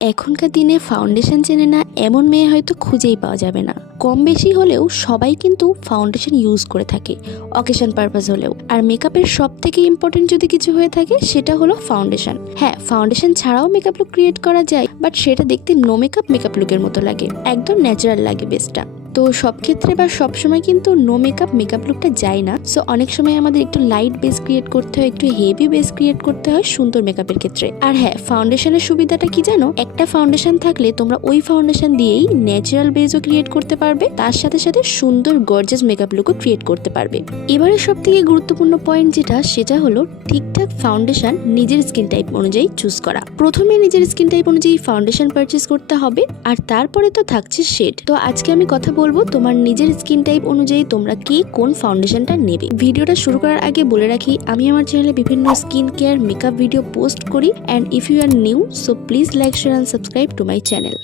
এখনকার দিনে ফাউন্ডেশন চেনে না এমন মেয়ে হয়তো খুঁজেই পাওয়া যাবে না। কম বেশি হলেও সবাই কিন্তু ফাউন্ডেশন ইউজ করে থাকে, অকেশন পারপাস হলেও। আর মেকআপের সব থেকে ইম্পর্টেন্ট যদি কিছু হয়ে থাকে সেটা হলো ফাউন্ডেশন। হ্যাঁ, ফাউন্ডেশন ছাড়াও মেকআপ লুক ক্রিয়েট করা যায়, বাট সেটা দেখতে নো মেকআপ লুকের মতো লাগে, একদম ন্যাচারাল লাগে বেসটা। তো সব ক্ষেত্রে বা সব সময় কিন্তু নো মেকআপ লুকটা যায় না। সো অনেক সময় আমাদের একটু লাইট বেস ক্রিয়েট করতে হয়, একটু হেভি বেস ক্রিয়েট করতে হয় সুন্দর মেকআপের ক্ষেত্রে। আর হ্যাঁ, ফাউন্ডেশনের সুবিধাটা কি জানো? একটা ফাউন্ডেশন থাকলে তোমরা ওই ফাউন্ডেশন দিয়েই ন্যাচারাল বেসও ক্রিয়েট করতে পারবে, তার সাথে সাথে সুন্দর গর্জিয়াস মেকআপ লুকও ক্রিয়েট করতে পারবে। এবারে সব থেকে গুরুত্বপূর্ণ পয়েন্ট সেটা হলো ঠিকঠাক ফাউন্ডেশন নিজের স্কিন টাইপ অনুযায়ী চুজ করা। প্রথমে নিজের স্কিন টাইপ অনুযায়ী ফাউন্ডেশন পারচেজ করতে হবে, আর তারপরে তো থাকছে শেড। তো আজকে আমি কথা বলবো তোমার নিজের স্কিন টাইপ অনুযায়ী তোমরা কে কোন ফাউন্ডেশনটা নেবে। ভিডিওটা শুরু করার আগে বলে রাখি, আমি আমার চ্যানেলে বিভিন্ন skin care makeup video post করি, and if you are new so please like, share and subscribe to my channel.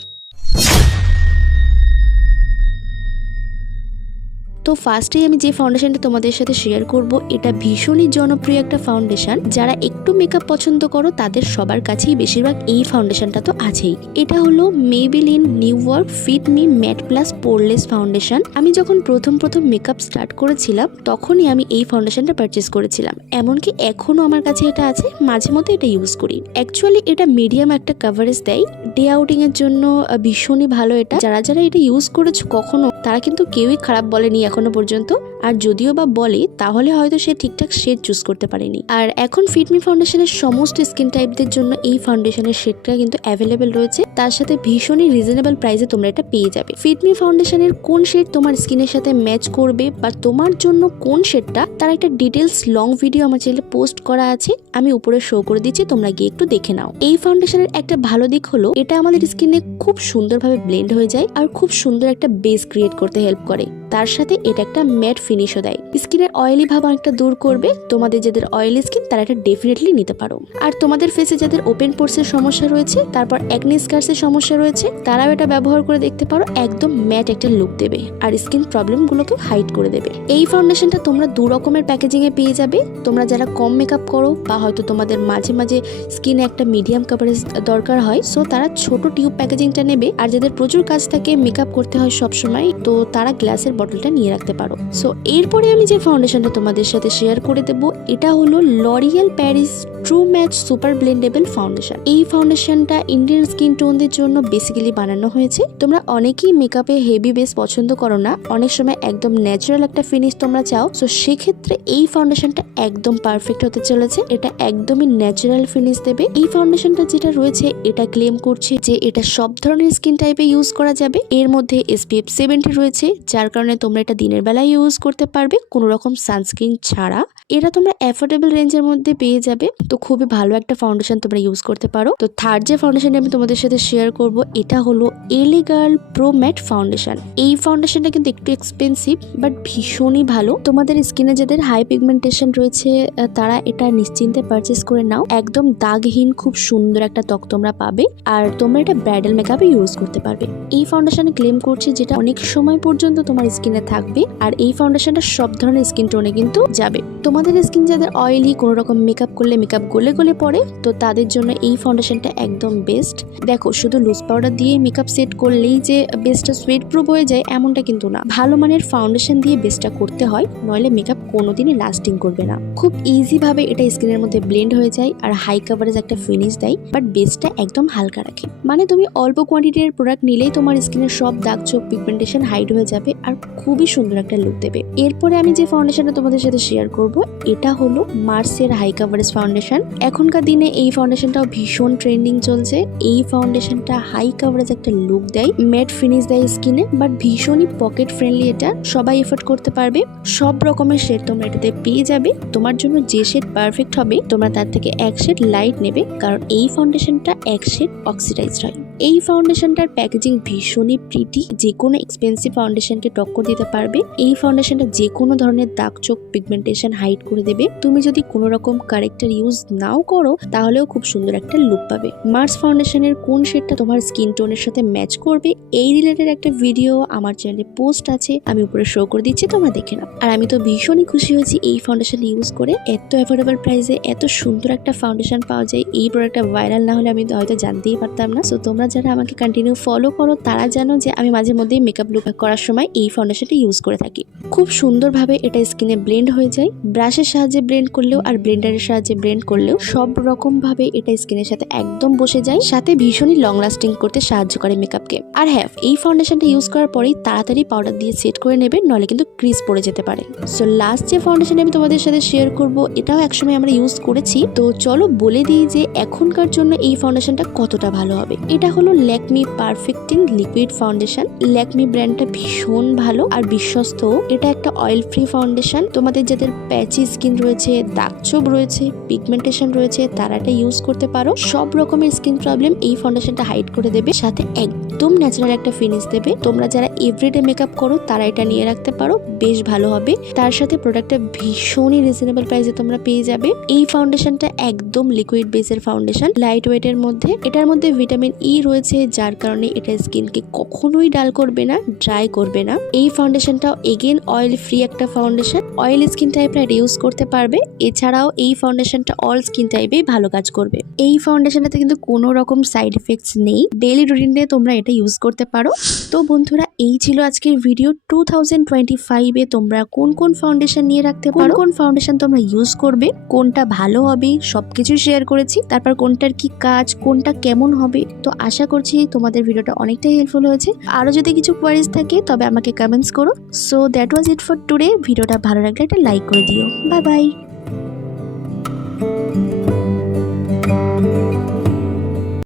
তো ফার্স্টেই আমি যে ফাউন্ডেশনটা তোমাদের সাথে শেয়ার করব, এটা ভীষণই জনপ্রিয় একটা ফাউন্ডেশন। যারা একটু মেকআপ পছন্দ করো তাদের সবার কাছেই বেশিরভাগ এই ফাউন্ডেশনটা তো আছেই। এটা হলো Maybelline New York fit me matte plus poreless foundation. আমি যখন প্রথম মেকআপ স্টার্ট করেছিলাম তখনই আমি এই ফাউন্ডেশনটা পারচেস করেছিলাম, এমনকি এখনো আমার কাছে এটা আছে, মাঝে মধ্যে এটা ইউজ করি। অ্যাকচুয়ালি এটা মিডিয়াম একটা কভারেজ দেয় ডে আউটিং এর জন্য, ভীষণই ভালো এটা। যারা এটা ইউজ করেছো কখনো, তারা কিন্তু কেউই খারাপ বলেনি এখনো পর্যন্ত, আর যদিও বা বলে তাহলে হয়তো সে ঠিকঠাক শেড চুজ করতে পারেনি। আর এখন ফিটমি ফাউন্ডেশনের সমস্ত স্কিন টাইপদের জন্য এই ফাউন্ডেশনের শেডটা কিন্তু অ্যাভেলেবেল রয়েছে, তার সাথে ভীষণই রিজনেবল প্রাইসে তোমরা এটা পেয়ে যাবে। ফিটমি ফাউন্ডেশনের কোন শেড তোমার স্কিনের সাথে ম্যাচ করবে বা তোমার জন্য কোন শেডটা, তার একটা ডিটেলস লং ভিডিও আমার চ্যানেলে পোস্ট করা আছে, আমি উপরে শো করে দিচ্ছি, তোমরা গিয়ে একটু দেখে নাও। এই ফাউন্ডেশনের একটা ভালো দিক হলো এটা আমাদের স্কিনে খুব সুন্দরভাবে ব্লেন্ড হয়ে যায় আর খুব সুন্দর একটা বেস ক্রিয়েট করতে হেল্প করে। তার সাথে এটা একটা ম্যাট ফিনিশও দেয়, স্কিনের অয়েলি ভাব অনেকটা দূর করবে। তোমাদের যাদের অয়েলি স্কিন তারা এটা ডেফিনেটলি নিতে পারো। আর তোমাদের ফেসে যাদের ওপেন পোরসের সমস্যা রয়েছে, তারপর অ্যাকনে স্কার্সের সমস্যা রয়েছে, তারাও এটা ব্যবহার করে দেখতে পারো, একদম ম্যাট একটা লুক দেবে আর স্কিন প্রবলেমগুলোকে হাইড করে দেবে। এই ফাউন্ডেশনটা তোমরা দু রকমের প্যাকেজিং এ পেয়ে যাবে। তোমরা যারা কম মেকআপ করো বা হয়তো তোমাদের মাঝে মাঝে স্কিনে একটা মিডিয়াম কভারেজ দরকার হয়, সো তারা ছোট টিউব প্যাকেজিংটা নেবে। আর যাদের প্রচুর কাজ থাকে, মেকআপ করতে হয় সবসময়, তো তারা গ্লাসের বটলটা নিয়ে রাখতে পারো। সো এরপরে আমি যে ফাউন্ডেশনটা তোমাদের সাথে শেয়ার করে দেব, এটা হলো L'Oreal Paris true match super blendable foundation. এই ফাউন্ডেশনটা ইন্ডিয়ান স্কিন টোনদের জন্য বেসিক্যালি বানানো হয়েছে। তোমরা অনেকেই মেকআপে হেভি বেস পছন্দ করো না, অনেক সময় একদম ন্যাচারাল একটা ফিনিশ তোমরা চাও, সো সেক্ষেত্রে এই ফাউন্ডেশনটা একদম পারফেক্ট হতে চলেছে। এটা একদমই ন্যাচারাল ফিনিশ দেবে। এই ফাউন্ডেশনটা যেটা রয়েছে, এটা ক্লেম করছে যে এটা সব ধরনের স্কিন টাইপে ইউজ করা যাবে। এর মধ্যে SPF 70 রয়েছে, যার কারণে তোমরা এটা দিনের বেলায় ইউজ করতে পারবে কোনো রকম সানস্ক্রিন ছাড়া। এটা তোমরা অ্যাফোর্ডেবল রেঞ্জের মধ্যে পেয়ে যাবে, তো খুবই ভালো একটা ফাউন্ডেশন তোমরা ইউজ করতে পারো। তো থার্ড যে ফাউন্ডেশনটা আমি তোমাদের সাথে শেয়ার করব, এটা হলো এলি গার্ল প্রো ম্যাট ফাউন্ডেশন। এই ফাউন্ডেশনটা কিন্তু একটু এক্সপেন্সিভ, বাট ভীষণই ভালো। তোমাদের স্কিনে যাদের হাই পিগমেন্টেশন রয়েছে তারা এটা নিশ্চিন্তে পারচেস করে নাও, একদম দাগহীন খুব সুন্দর একটা ত্বক তোমরা পাবে। আর তোমরা এটা ব্রাইডাল মেকআপে ইউজ করতে পারবে। এই ফাউন্ডেশনে ক্লেম করছি যেটা অনেক সময় পর্যন্ত তোমার স্কিনে থাকবে, আর এই ফাউন্ডেশনটা সব ধরনের স্কিন টোনে কিন্তু যাবে। তোমাদের স্কিন যাদের অয়েলি, কোনো রকম মেকআপ করলে মেকআপ গলে পড়ে, তো তাদের জন্য এই ফাউন্ডেশনটা একদম বেস্ট। দেখো, শুধু লুজ পাউডার দিয়ে মেকআপ সেট করলেই যে বেসটা সুয়েট প্রুফ হয়ে যায় এমনটা কিন্তু না, ভালো মানের ফাউন্ডেশন দিয়ে বেসটা করতে হয়, নইলে মেকআপ কোনোদিনই লাস্টিং করবে না। খুব ইজি ভাবে এটা স্কিনের মধ্যে ব্লেন্ড হয়ে যায় আর হাই কাভারেজ একটা ফিনিশ দেয়, বাট বেসটা একদম হালকা রাখে। মানে তুমি অল্প কোয়ান্টিটির প্রোডাক্ট নিলেই তোমার স্কিনের সব দাগ ছোপ পিগমেন্টেশন হাইড হয়ে যাবে আর খুবই সুন্দর একটা লুক দেবে। এরপরে আমি যে ফাউন্ডেশনটা তোমাদের সাথে শেয়ার করব, এটা হলো মার্সের হাই কাভারেজ ফাউন্ডেশন। এখনকার দিনে এই ফাউন্ডেশনটাও ভীষণ ট্রেন্ডিং চলছে। এই ফাউন্ডেশনটা হাই কাভারেজ একটা লুক দেয়, ম্যাট ফিনিশ দেয় স্কিনে, বাট ভীষণই পকেট ফ্রেন্ডলি। এটা সবাই এফোর্ড করতে পারবে, সব রকমের শেড তোমরা এটাতে পেয়ে যাবে। তোমার জন্য যে শেড পারফেক্ট হবে তোমরা তার থেকে এক শেড লাইট নেবে, কারণ এই ফাউন্ডেশনটা এক শেড অক্সিডাইজড হয়। এই ফাউন্ডেশনটার প্যাকেজিং ভীষণই প্রিটি, যে কোনো এক্সপেন্সিভ ফাউন্ডেশনকে টক্কর দিতে পারবে। এই ফাউন্ডেশনটা যে কোনো ধরনের দাগ চোখ পিগমেন্টেশন হাইড করে দেবে। তুমি যদি কোনো রকম কারেক্টার ইউজ নাও করো তাহলেও খুব সুন্দর একটা লুক পাবে। মার্স ফাউন্ডেশনের কোন শেডটা তোমার স্কিন টোনের সাথে ম্যাচ করবে এই রিলেটেড একটা ভিডিও আমার চ্যানেলে পোস্ট আছে, আমি উপরে শো করে দিচ্ছি, তোমরা দেখে নাও। আর আমি তো ভীষণই খুশি হয়েছি এই ফাউন্ডেশন ইউজ করে। এত অ্যাফোর্ডেবল প্রাইসে এত সুন্দর একটা ফাউন্ডেশন পাওয়া যায়, এই প্রোডাক্টটা ভাইরাল না হলে আমি হয়তো জানতেই পারতাম না। সো তোমরা তোমরা যারা আমাকে কন্টিনিউ ফলো করো তারা জানো যে আমি মাঝে মধ্যেই মেকআপ লুক করার সময় এই ফাউন্ডেশনটা ইউজ করে থাকি। খুব সুন্দরভাবে এটা স্কিনে ব্লেন্ড হয়ে যায়, ব্রাশের সাহায্যে ব্লেন্ড করলেও আর ব্লেন্ডারের সাহায্যে ব্লেন্ড করলেও সব রকম ভাবে এটা স্কিনের সাথে একদম বসে যায়, সাথে ভীষণই লং লাস্টিং করতে সাহায্য করে মেকআপকে। আর হ্যাঁ, এই ফাউন্ডেশনটা ইউজ করার পরেই তাড়াতাড়ি পাউডার দিয়ে সেট করে নেবে, নলে কিন্তু ক্রিজ পড়ে যেতে পারে। সো লাস্ট যে ফাউন্ডেশন আমি তোমাদের সাথে শেয়ার করব, এটাও একসময় আমরা ইউজ করেছি। তো চলো বলে দিই যে এখনকার জন্য এই ফাউন্ডেশনটা কতটা ভালো হবে। এটা হলো Lakme perfecting liquid foundation. Lakme ব্র্যান্ডটা ভীষণ ভালো আর বিশ্বস্ত। এটা একটা অয়েল ফ্রি ফাউন্ডেশন। তোমাদের যাদের প্যাচি স্কিন রয়েছে, দাগ ছোপ রয়েছে, পিগমেন্টেশন রয়েছে, তারা এটা ইউজ করতে পারো। সব রকমের স্কিন প্রবলেম এই ফাউন্ডেশনটা হাইড করে দেবে, সাথে একদম ন্যাচারাল একটা ফিনিশ দেবে। তোমরা যারা এভরিডে মেকআপ করো তারা এটা নিয়ে রাখতে পারো, বেশ ভালো হবে। তার সাথে প্রোডাক্টটা ভীষণই রিজনেবল প্রাইসে তোমরা পেয়ে যাবে। এই ফাউন্ডেশনটা একদম লিকুইড বেসের ফাউন্ডেশন, লাইট ওয়েটের মধ্যে। এটার মধ্যে ভিটামিন ই রয়েছে, যার কারণে এটা স্কিনকে কখনোই ডাল করবে না, ড্রাই করবে না। এই ফাউন্ডেশনটাও এগেন অয়েল ফ্রি একটা ফাউন্ডেশন, অয়েল স্কিন টাইপরা এটা ইউজ করতে পারবে। এছাড়াও এই ফাউন্ডেশনটা অল স্কিন টাইপেই ভালো কাজ করবে। এই ফাউন্ডেশনটাতে কিন্তু কোনো রকম সাইড এফেক্টস নেই, ডেইলি রুটিনে তোমরা এটা ইউজ করতে পারো। তো বন্ধুরা, এই ছিল আজকের ভিডিও। 2025-এ তোমরা কোন কোন ফাউন্ডেশন নিয়ে রাখতে পারো, কোন ফাউন্ডেশন তোমরা ইউজ করবে, কোনটা ভালো হবে, সবকিছু শেয়ার করেছি। তারপর কোনটার কি কাজ, কোনটা কেমন হবে। তো আশা করছি তোমাদের ভিডিওটা অনেকটাই হেল্পফুল হয়েছে। আরো যদি কিছু কোয়ারিজ থাকে তবে আমাকে কমেন্টস করো। So that was it for today. ভিডিওটা ভালো লাগলে একটা লাইক করে দিও। Bye bye.